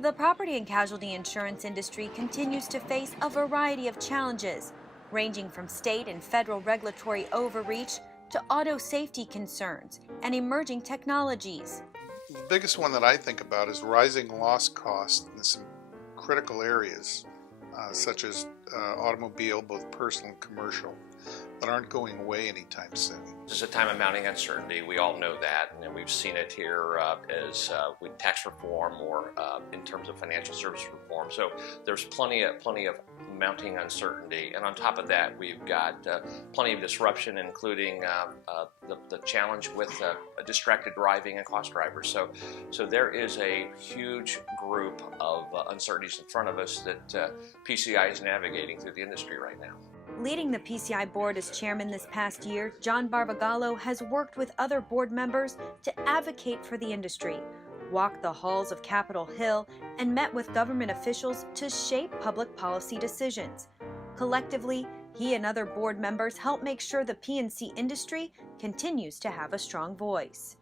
The property and casualty insurance industry continues to face a variety of challenges, ranging from state and federal regulatory overreach to auto safety concerns and emerging technologies. The biggest one that I think about is rising loss costs in some critical areas, such as automobile, both personal and commercial, that aren't going away anytime soon. This is a time of mounting uncertainty. We all know that, and we've seen it here as with tax reform or in terms of financial service reform. So there's plenty of mounting uncertainty, and on top of that, we've got plenty of disruption, including the challenge with distracted driving and cost drivers. So there is a huge group of uncertainties in front of us that PCI is navigating through the industry right now. Leading the PCI board as chairman this past year, John Barbagallo has worked with other board members to advocate for the industry, walked the halls of Capitol Hill, and met with government officials to shape public policy decisions. Collectively, he and other board members help make sure the P&C industry continues to have a strong voice.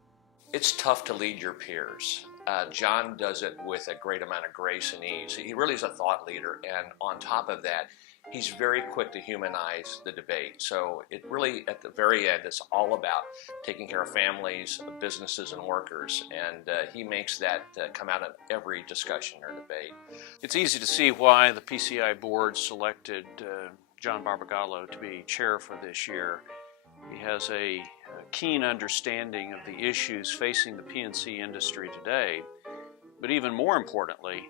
It's tough to lead your peers. John does it with a great amount of grace and ease. He really is a thought leader, and on top of that, he's very quick to humanize the debate. So it really, at the very end, is all about taking care of families, businesses, and workers. And he makes that come out in every discussion or debate. It's easy to see why the PCI board selected John Barbagallo to be chair for this year. He has a keen understanding of the issues facing the P&C industry today, but even more importantly,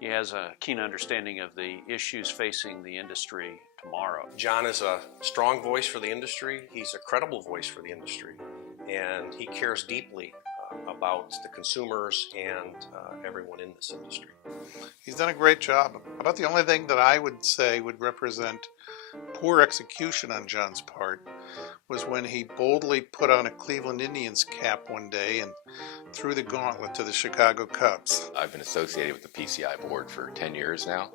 he has a keen understanding of the issues facing the industry tomorrow. John is a strong voice for the industry. He's a credible voice for the industry, and he cares deeply about the consumers and everyone in this industry. He's done a great job. About the only thing that I would say would represent poor execution on John's part was when he boldly put on a Cleveland Indians cap one day and threw the gauntlet to the Chicago Cubs. I've been associated with the PCI board for 10 years now,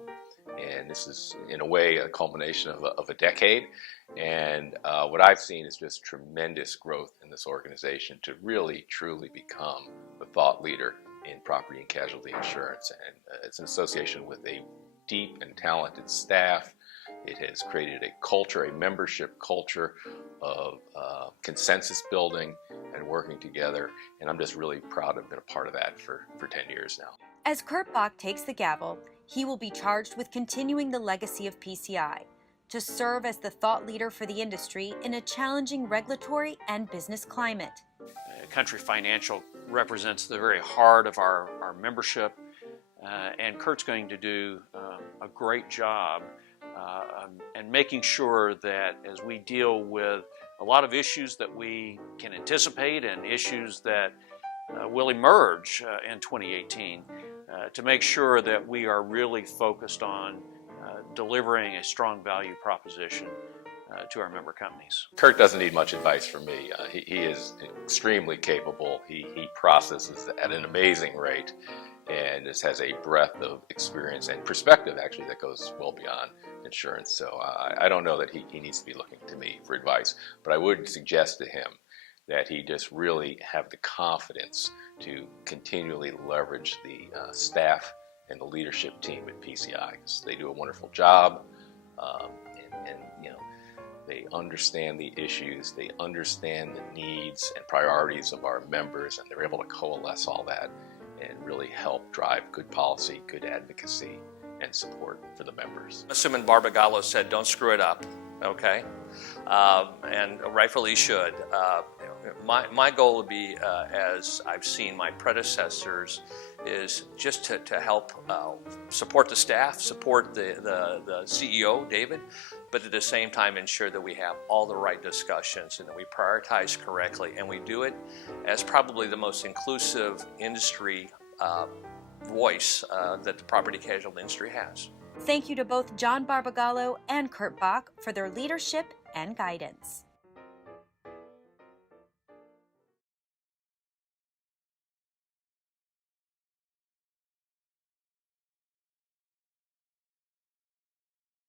and this is in a way a culmination of a decade. And what I've seen is just tremendous growth in this organization to really truly become the thought leader in property and casualty insurance. And it's an association with a deep and talented staff. It has created a culture, a membership culture of consensus building and working together, and I'm just really proud to have been a part of that for 10 years now. As Kurt Bock takes the gavel, he will be charged with continuing the legacy of PCI, to serve as the thought leader for the industry in a challenging regulatory and business climate. Country Financial represents the very heart of our membership, and Kurt's going to do a great job and making sure that as we deal with a lot of issues that we can anticipate and issues that will emerge in 2018, to make sure that we are really focused on delivering a strong value proposition to our member companies. Kurt doesn't need much advice from me. He is extremely capable. He processes at an amazing rate and just has a breadth of experience and perspective actually that goes well beyond insurance. So I don't know that he needs to be looking to me for advice, but I would suggest to him that he just really have the confidence to continually leverage the staff and the leadership team at PCI. They do a wonderful job, and you know, they understand the issues, they understand the needs and priorities of our members, and they're able to coalesce all that and really help drive good policy, good advocacy, and support for the members. Assuming Barbagallo said, "Don't screw it up," okay, and rightfully should. My goal would be, as I've seen my predecessors, is just to help support the staff, support the CEO, David, but at the same time ensure that we have all the right discussions and that we prioritize correctly, and we do it as probably the most inclusive industry voice that the property casualty industry has. Thank you to both John Barbagallo and Kurt Bock for their leadership and guidance.